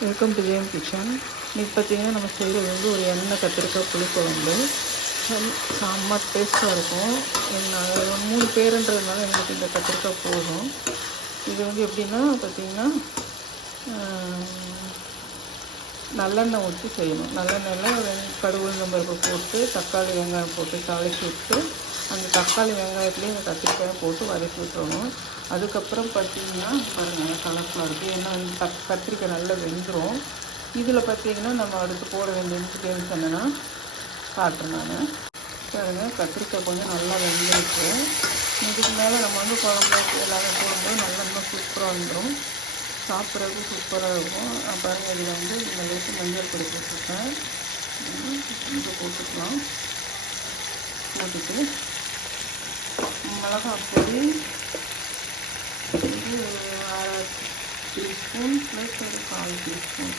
Welcome to JM kitchen. இன்றைக்கி பார்த்திங்கன்னா நம்ம செய்கிறது வந்து ஒரு எண்ணெய் கத்திரிக்காய் புளிக்குழம்பு. செம்ம டேஸ்ட்டாக இருக்கும். நாங்கள் 3 பேருன்றதுனால எங்களுக்கு இந்த கத்திரிக்காய் போதும். இது வந்து எப்படின்னா பார்த்திங்கன்னா நல்லெண்ணெய் ஊற்றி செய்யணும். நல்லெண்ணெயில் கடுகு உளுந்தம் பருப்பு போட்டு தக்காளி வெங்காயம் போட்டு தாளித்து விட்டு அந்த தக்காளி வெங்காயத்துலேயும் இந்த கத்திரிக்காயை போட்டு வதக்கி விட்டுறணும். அதுக்கப்புறம் பார்த்திங்கன்னா பாருங்கள் கலர்ஃபுல்லாக இருக்குது. ஏன்னா வந்து கத்திரிக்காய் நல்லா வெந்துடும். இதில் பார்த்திங்கன்னா நம்ம அடுத்து போட வேண்டிய இன்க்ரீடியன்ஸ் என்னென்னா காட்டுறேன் நான். பாருங்கள் கத்திரிக்காய் கொஞ்சம் நல்லா வெந்துருக்கு. இதுக்கு மேலே நம்ம வந்து குழம்பு எல்லாமே போடும்போது நல்லா இன்னும் சூப்பராக வந்துடும். சாப்பிட்றதுக்கு சூப்பராக இருக்கும். பாருங்கள் இதில் வந்து இந்த அளவுக்கு மஞ்சள் பொடி போட்டுருக்கேன். இங்கே போட்டுக்கலாம். போட்டுட்டு மிளகாய் பொடி இது 1/2 டீஸ்பூன் ப்ளஸ் ஒரு 1/4 டீஸ்பூன்.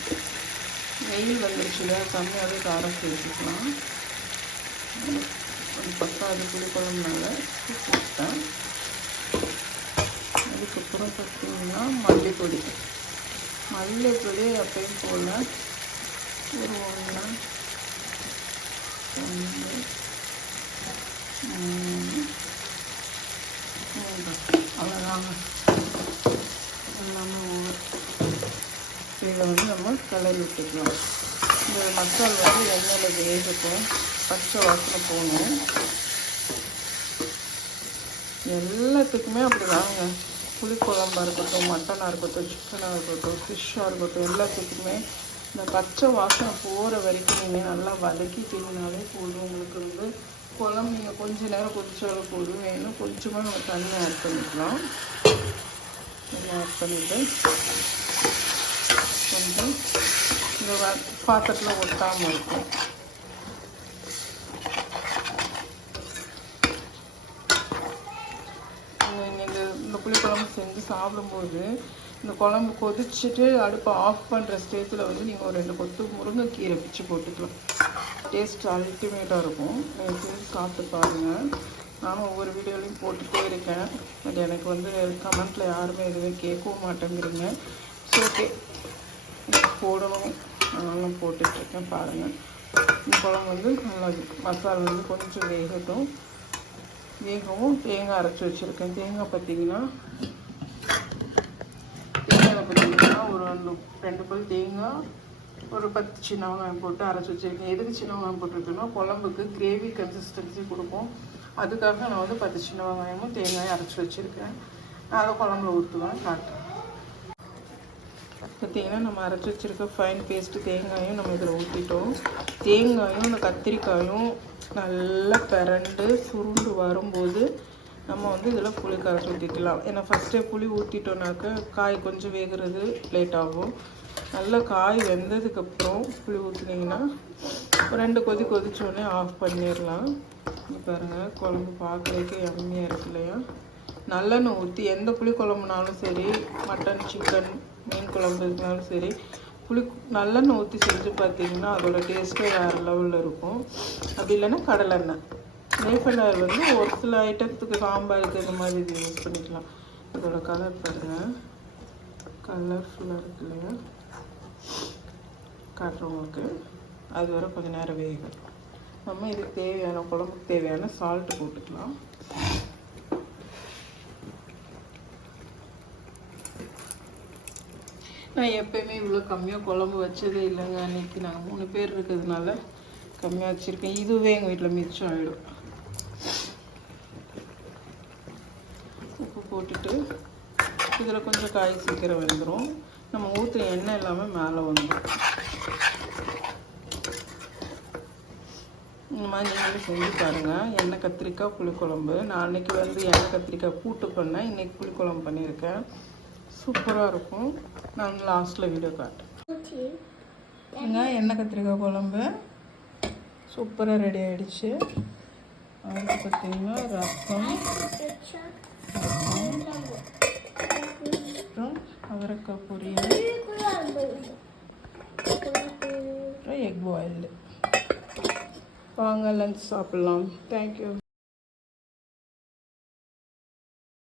வெயில் வந்துருச்சு இல்லையா, கம்மியாகவே காரம் சேர்த்துக்கலாம். ஒரு 10 புளிக்குழம்புனால போட்டேன். அதுக்கப்புறம் பார்த்திங்கன்னா மல்லிப்பொடி எப்பயும் போல் ஒரு 1 அவ்வளோதாங்க. எல்லாமே ஓவர். இதை வந்து நம்ம கலரி விட்டுக்கலாம். இந்த மசால் வந்து எண்ணெயில் வேகட்டும், பச்சை வாசனை போகணும். எல்லாத்துக்குமே அப்படி தாங்க. புளிக்குழம்பாக இருக்கட்டும், மட்டனாக இருக்கட்டும், சிக்கனாக இருக்கட்டும், ஃபிஷ்ஷாக இருக்கட்டும், எல்லாத்துக்குமே இந்த பச்சை வாசனை போகிற வரைக்கும் நீங்கள் நல்லா வதக்கி தின்னாலே போதும். உங்களுக்கு வந்து குழம்பு நீங்கள் கொஞ்சம் நேரம் கொதிச்சாலும் போதும். வேணும் கொஞ்சமாக நம்ம தண்ணி ஆட் பண்ணிக்கலாம். தண்ணி ஆட் பண்ணிவிட்டு கொஞ்சம் இந்த பாத்திரத்தில் ஒட்டாமல் இருக்கும். இந்த புளிக்குழம்பு செஞ்சு சாப்பிடும்போது இந்த குழம்பு கொதிச்சுட்டு அடுப்பை ஆஃப் பண்ணுற ஸ்டேஜில் வந்து நீங்கள் ஒரு 2 கொத்து முருங்கைக்கீரை பிச்சு போட்டுக்கலாம். டேஸ்ட் அல்டிமேட்டாக இருக்கும். நீங்கள் செஞ்சு சாப்பிட்டு பாருங்கள். நானும் ஒவ்வொரு வீடியோலையும் போட்டுகிட்டே இருக்கேன். பட் எனக்கு வந்து கமெண்ட்டில் யாருமே எதுவுமே கேட்கவும் மாட்டேங்கிறீங்க. ஸோ ஓகே போடணும், அதனால போட்டுட்ருக்கேன். பாருங்கள் இந்த குழம்பு வந்து நல்லா மசாலா வந்து கொஞ்சம் வேகவும் தேங்காய் அரைச்சி வச்சுருக்கேன். தேங்காய் பார்த்திங்கன்னா ஒரு 2 பல் தேங்காய், ஒரு 10 சின்ன வெங்காயம் போட்டு அரைச்சி வச்சுருக்கேன். எதுக்கு சின்ன வெங்காயம் போட்டிருக்கேன்னா குழம்புக்கு கிரேவி கன்சிஸ்டன்சி கொடுப்போம். அதுக்காக நான் வந்து 10 சின்ன வெங்காயமும் தேங்காயும் அரைச்சி வச்சுருக்கேன். நான் அதை குழம்புல ஊற்றுவேன் காட்டுறேன். பார்த்திங்கன்னா நம்ம அரைச்சி வச்சுருக்க ஃபைன் பேஸ்ட்டு தேங்காயும் நம்ம இதில் ஊற்றிட்டோம். தேங்காயும் இந்த கத்திரிக்காயும் நல்லா பிரண்டு சுருண்டு வரும்போது நம்ம வந்து இதில் புளி கரைச்சி ஊற்றிக்கலாம். ஏன்னா ஃபஸ்ட்டே புளி ஊற்றிட்டோன்னாக்க காய் கொஞ்சம் வேகிறது லேட் ஆகும். நல்லா காய் வெந்ததுக்கப்புறம் புளி ஊற்றினீங்கன்னா 2 கொதி கொதிச்சோடனே ஆஃப் பண்ணிடலாம். பாருங்கள் குழம்பு பார்க்குறதுக்கு எம்மையாக இருக்கு இல்லையா. நல்லெண்ணெய் ஊற்றி எந்த புளி குழம்புனாலும் சரி, மட்டன் சிக்கன் மீன் குழம்பு இருந்தாலும் சரி, நல்லெண்ணெய் ஊற்றி செஞ்சு பார்த்தீங்கன்னா அதோட டேஸ்ட்டே வேறு லெவலில் இருக்கும். அப்படி இல்லைன்னா கடலெண்ணெய். ரீஃபைண்ட் ஆயில் வந்து ஒரு சில ஐட்டத்துக்கு சாம்பாருக்கு இந்த மாதிரி இது யூஸ் பண்ணிக்கலாம். இதோட கலர் பாருங்கள், கலர்ஃபுல்லாக இருக்கு இல்லையா. காட்டுறவங்களுக்கு அது வரை கொஞ்சம் நேரம் வேகும். நம்ம இதுக்கு தேவையான குழம்புக்கு தேவையான சால்ட்டு போட்டுக்கலாம். நான் எப்போயுமே இவ்வளோ கம்மியாக குழம்பு வச்சதே இல்லைங்க. அன்றைக்கி நாங்கள் 3 பேர் இருக்கிறதுனால கம்மியாக வச்சுருக்கேன். இதுவே எங்கள் வீட்டில் மிச்சம் ஆகிடும். உப்பு போட்டுட்டு இதில் கொஞ்சம் காய் சீக்கிரம் வந்துடும். நம்ம ஊற்றுற எண்ணெய் எல்லாமே மேலே வந்துடும். இந்த மாதிரி நீங்களும் செஞ்சு பாருங்கள். எண்ணெய் கத்திரிக்காய் புளிக்குழம்பு. நான் அன்றைக்கி வந்து எண்ணெய் கத்திரிக்காய் கூட்டு பண்ணேன். இன்றைக்கி புளிக்குழம்பு பண்ணியிருக்கேன். சூப்பராக இருக்கும். நான் லாஸ்ட்டில் வீடியோ காட்டுறேன். எண்ணெய் கத்திரிக்காய் குழம்பு சூப்பராக ரெடி ஆகிடுச்சு. அதுக்கு பார்த்திங்கன்னா ரசம், அப்புறம் அவரைக்காய் பொரியல், அப்புறம் எக் பாயில்டு. வாங்க லஞ்ச் சாப்பிட்லாம். தேங்க்யூ.